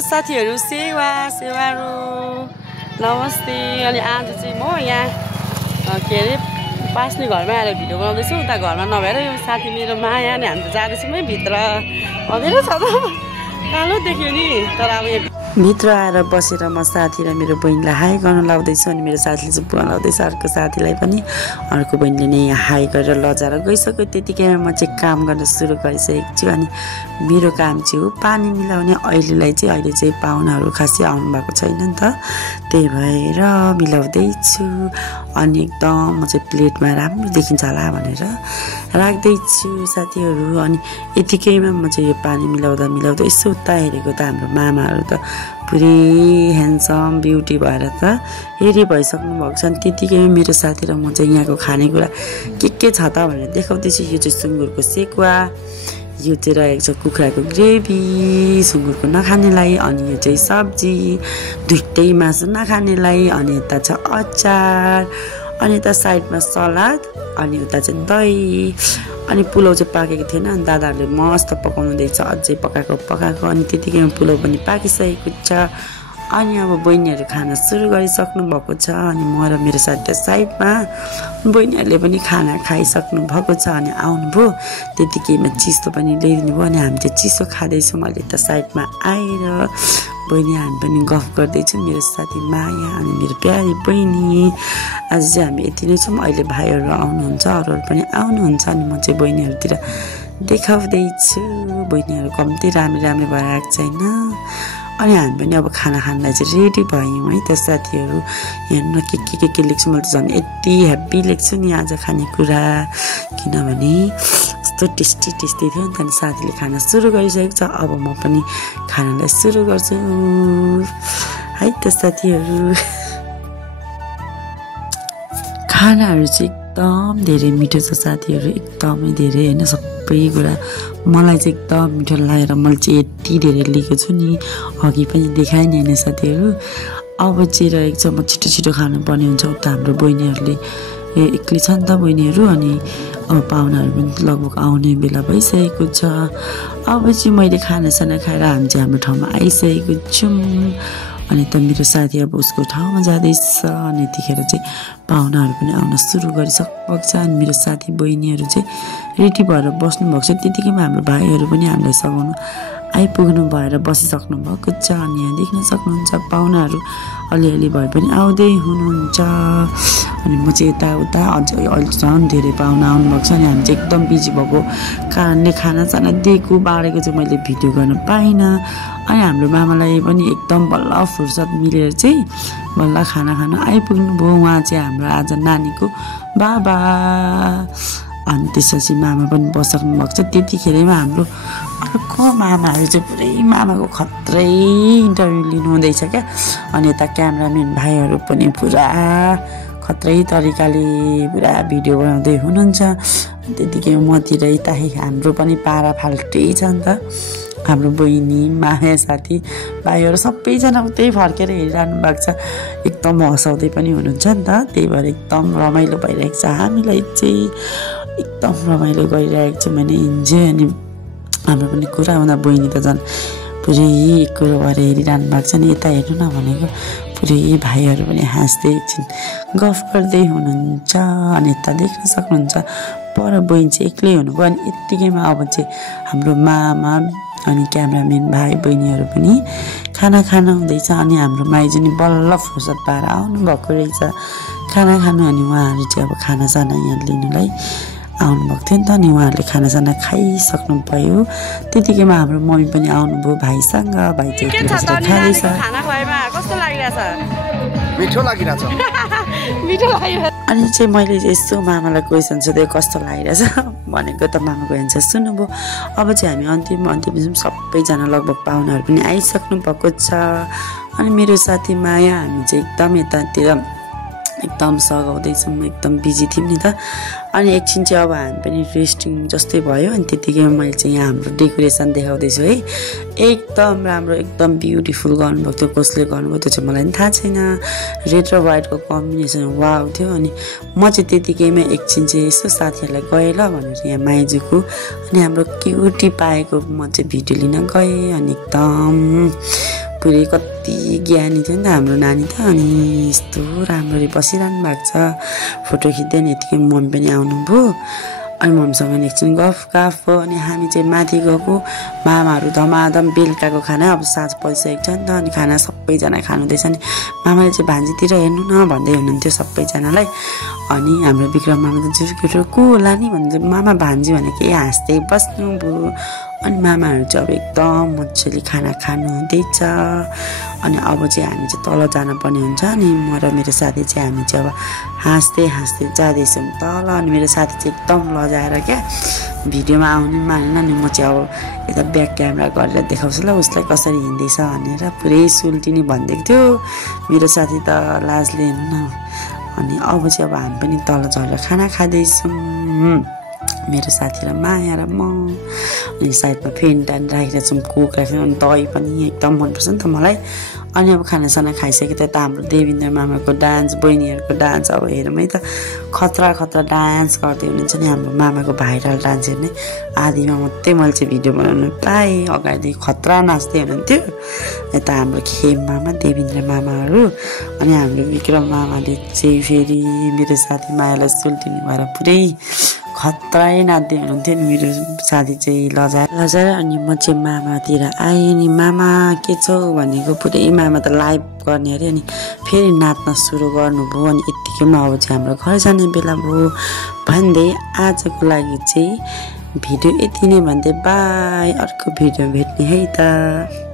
नमस्कार साथीहरू सेवारो नमस्ते। अनि आज चाहिँ म यहाँ के अरे पास्ने घरमा आएर भिडियो बनाउँदैछु। उता घरमा नभएर यो साथी मेरो माया अनि हामी त जाँदैछौँ है भित्र। अँधेरो छ त कालो देख्यो नि, तर अब यहाँ भित्र आएर बसेर म साथी र मेरो बहिनीलाई हाई गर्न लाउँदैछु। अनि मेरो साथीले चाहिँ बुवा लाउँदैछ, अर्को साथीलाई पनि अर्को बहिनीले नै हाई गरेर लजाएर गइसक्यो। त्यतिकैमा म चाहिँ काम गर्न सुरु गरिसकेको छु। अनि मेरो काम चाहिँ हो पानी मिलाउने। अहिले चाहिँ पाहुनाहरू खासै आउनु भएको छैन नि त, त्यही भएर मिलाउँदैछु। अनि एकदम म चाहिँ प्लेटमा राम्रो देखिन्छ होला भनेर राख्दैछु साथीहरू। अनि यतिकैमा म चाहिँ यो पानी मिलाउँदा यसो उता हेरेको त हाम्रो मामाहरू त पुरै ह्यान्डसम ब्युटी भएर त हेरी भइसक्नु भएको छ। अनि त्यतिकैमा मेरो साथी र म चाहिँ यहाँको खानेकुरा के छ त भनेर देखाउँदैछु। यो चाहिँ सुँगुरको सेकुवा, यो चाहिँ रहेको छ कुखुराको ग्रेभी सुँगुरको नखानेलाई, अनि यो चाहिँ सब्जी दुइटै मासु नखानेलाई, अनि यता छ अचार, अनि यता साइडमा सलाद, अनि उता चाहिँ दही। अनि पुलाउ चाहिँ पाकेको थिएन, अनि दादाहरूले मस्त पकाउनु दिएछ, अझै पकाएको। अनि त्यतिकैमा पुलाउ पनि पाकिसकेको छ। अनि अब बहिनीहरू खाना सुरु गरिसक्नु भएको छ। अनि म र मेरो साथी साइडमा, बहिनीहरूले पनि खाना खाइसक्नु भएको छ। अनि आउनुभयो, त्यतिकैमा चिसो पनि ल्याइदिनु भयो। अनि हामी चाहिँ चिसो खाँदैछौँ। अहिले त साइडमा आएर बहिनी हामी पनि गफ गर्दैछौँ, मेरो साथी माया अनि मेरो प्यारी बहिनी। आज चाहिँ हामी यति नै छौँ। अहिले भाइहरू आउनुहुन्छ, अरूहरू पनि आउनुहुन्छ। अनि म चाहिँ बहिनीहरूतिर देखाउँदैछु। बहिनीहरू कम्ती राम्रो भएर आएको छैन। अनि हामी पनि अब खाना खानलाई चाहिँ रेडी भयौँ है त साथीहरू। यहाँ के लेख्छु, मैले त झन् यति ह्याप्पी लेख्छु नि आज खानेकुरा, किनभने यस्तो टेस्टी थियो नि त। अनि साथीले खाना सुरु गरिसकेको छ, अब म पनि खानालाई सुरु गर्छु है त साथीहरू। खानाहरू चाहिँ एकदम धेरै मिठो छ साथीहरू, एकदमै धेरै होइन, सबै कुरा मलाई चाहिँ एकदम मिठो लागेर मैले चाहिँ यति धेरै लिएको छु नि, अघि पनि देखाएँ नि होइन साथीहरू। अब चाहिँ रहेको छ म छिटो खानुपर्ने हुन्छ। उता हाम्रो बहिनीहरूले एक्लै छ नि त बहिनीहरू, अनि अब पाहुनाहरू पनि लगभग आउने बेला भइसकेको छ। अब चाहिँ मैले खानासाना खाएर हामी चाहिँ हाम्रो ठाउँमा आइसकेको छौँ। अनि त मेरो साथी अब उसको ठाउँमा जाँदैछ। अनि यतिखेर चाहिँ पाहुनाहरू पनि आउन सुरु गरिसक्नु भएको छ। अनि मेरो साथी बहिनीहरू चाहिँ रेडी भएर बस्नु भएको छ। त्यतिकैमा हाम्रो भाइहरू पनि हामीलाई सघाउनु आइपुग्नु भएर बसिसक्नु भएको छ। अनि यहाँ देख्न सक्नुहुन्छ पाहुनाहरू अलिअलि भए पनि आउँदै हुनुहुन्छ। अनि म चाहिँ यताउता अझै अहिले झन् धेरै पाहुना आउनुभएको छ। अनि हामी चाहिँ एकदम बिजी भएको कारणले खानासाना दिएको बाँडेको चाहिँ मैले भिडियो गर्न पाइनँ। अनि हाम्रो मामालाई पनि एकदम बल्ल फुर्सद मिलेर चाहिँ बल्ल खाना खान आइपुग्नु भयो। उहाँ चाहिँ हाम्रो आज नानीको बाबा। अनि त्यसपछि मामा पनि बसिसक्नु भएको छ। त्यतिखेरैमा हाम्रो अर्को मामाहरू चाहिँ पुरै मामाको खत्रै इन्टरभ्यू लिनुहुँदैछ क्या। अनि यता क्यामराम्यान भाइहरू पनि पुरा खत्रै तरिकाले पुरा भिडियो बनाउँदै हुनुहुन्छ। त्यतिकै मतिर यता हाम्रो पनि पारा फाल्टै छ नि त। हाम्रो बहिनी माया साथी भाइहरू सबैजना उतै फर्केर हेरिरहनु भएको छ, एकदम हँसाउँदै पनि हुनुहुन्छ नि त। त्यही भएर एकदम रमाइलो भइरहेको छ, हामीलाई चाहिँ एकदम रमाइलो गरिरहेको छ भने इन्जोय। अनि हाम्रो पनि कुरा हुँदा बहिनी त झन् पुरै कुरो भएर हेरिरहनु भएको छ नि। यता हेर्नु न भनेको पुरै भाइहरू पनि हाँस्दै एकछिन गफ गर्दै हुनुहुन्छ। अनि यता देख्न सक्नुहुन्छ पर बहिनी चाहिँ एक्लै हुनुभयो। अनि यत्तिकैमा अब चाहिँ हाम्रो मामा अनि क्यामराम्यान भाइ बहिनीहरू पनि खाना खानु हुँदैछ। अनि हाम्रो माइजू नि बल्ल फुर्सद पाएर आउनुभएको रहेछ खाना खानु। अनि उहाँहरू चाहिँ अब खानासाना यहाँ लिनुलाई आउनुभएको थियो नि त। अनि उहाँहरूले खानासाना खाइसक्नु भयो। त्यतिकैमा हाम्रो मम्मी पनि आउनुभयो भाइसँग। भाइ चाहिँ खाँदैछ। मिठो लागिरहेछ। अनि चाहिँ मैले यसो मामालाई क्वेसन सोधेँ कस्तो लागिरहेछ भनेको त मामाको एन्सर सुन्नुभयो। अब चाहिँ हामी अन्तिम सबैजना लगभग पाहुनाहरू पनि आइसक्नु भएको छ। अनि मेरो साथी माया हामी चाहिँ एकदम यतातिर एकदम सघाउँदैछौँ, एकदम बिजी थियौँ नि त। अनि एकछिन चाहिँ अब हामी पनि रेस्टिङ जस्तै भयो। अनि त्यतिकैमा मैले चाहिँ यहाँ हाम्रो डेकोरेसन देखाउँदैछु है, एकदम राम्रो एकदम ब्युटिफुल गर्नुभएको थियो। कसले गर्नुभयो त्यो चाहिँ मलाई पनि थाहा छैन। रेड र व्हाइटको कम्बिनेसन वाउ थियो। अनि म चाहिँ त्यतिकैमा एकछिन चाहिँ यसो साथीहरूलाई गएँ ल भनेर यहाँ माइजूको अनि हाम्रो क्युटी पाएको म चाहिँ भिडियो लिन गएँ। अनि एकदम पुरै कति ज्ञानी थियो नि त हाम्रो नानी त अनि यस्तो राम्ररी बसिरहनु भएको छ फोटो खिच्दै नि यतिकै मम्मी पनि आउनुभयो अनि मम्मीसँग एकछिन गफ भयो अनि हामी चाहिँ माथि गएको मामाहरू धमाधम बेलुकाको खाना अब साँझ परिसकेको छ नि त अनि खाना सबैजना खानुहुँदैछ नि मामाले चाहिँ भान्जीतिर हेर्नु न भन्दै हुनुहुन्थ्यो सबैजनालाई अनि हाम्रो विक्रम मामा त जुर्केर को होला नि भन्दै मामा भान्जी भनेको हाँस्दै बस्नुभयो अनि मामाहरू चाहिँ अब एकदम मजाले खाना खानुहुँदैछ अनि अब चाहिँ हामी चाहिँ तल जानुपर्ने हुन्छ अनि म र मेरो साथी चाहिँ हामी चाहिँ अब हाँस्दै जाँदैछौँ तल अनि मेरो साथी चाहिँ एकदम लजाएर क्या भिडियोमा आउनु मानेन अनि म चाहिँ अब यता ब्याक क्यामेरा गरेर देखाउँछु ल उसलाई कसरी हिँड्दैछ भनेर पुरै सुल्टिनी भनिदिएको थियो मेरो साथी त लाजले हेर्नु न अनि अब चाहिँ अब हामी पनि तल झरेर खाना खाँदैछौँ मेरो साथी र माया र म अनि साइडमा फेन्टान राखेर छौँ कोक राखेर अनि दही पनि एकदम मनपर्छ नि त मलाई अनि अब खानासाना खाइसक्यो त हाम्रो देवेन्द्र मामाको डान्स बहिनीहरूको डान्स अब हेरौँ है त खतरा डान्स गर्दै हुनुहुन्छ नि हाम्रो मामाको भाइरल डान्स हेर्ने आधीमा मात्रै मैले चाहिँ भिडियो बनाउनु पाएँ अगाडि खतरा नाच्दै हुनुहुन्थ्यो यता हाम्रो खेम मामा देवेन्द्र मामाहरू अनि हाम्रो विक्रम मामाले चाहिँ फेरि मेरो साथी मायालाई सुल्टिनी भएर पुरै खतरै नाच्दै हुनुहुन्थ्यो नि मेरो साथी चाहिँ लजाएर अनि म चाहिँ मामातिर आएँ नि मामा के छौ भनेको पुरै मामा त लाइभ गर्ने अरे अनि फेरि नाच्न सुरु गर्नुभयो अनि यत्तिकैमा अब चाहिँ हाम्रो घर जाने बेला भयो भन्दै आजको लागि चाहिँ भिडियो यति नै भन्दै बाई अर्को भिडियो भेट्ने है त।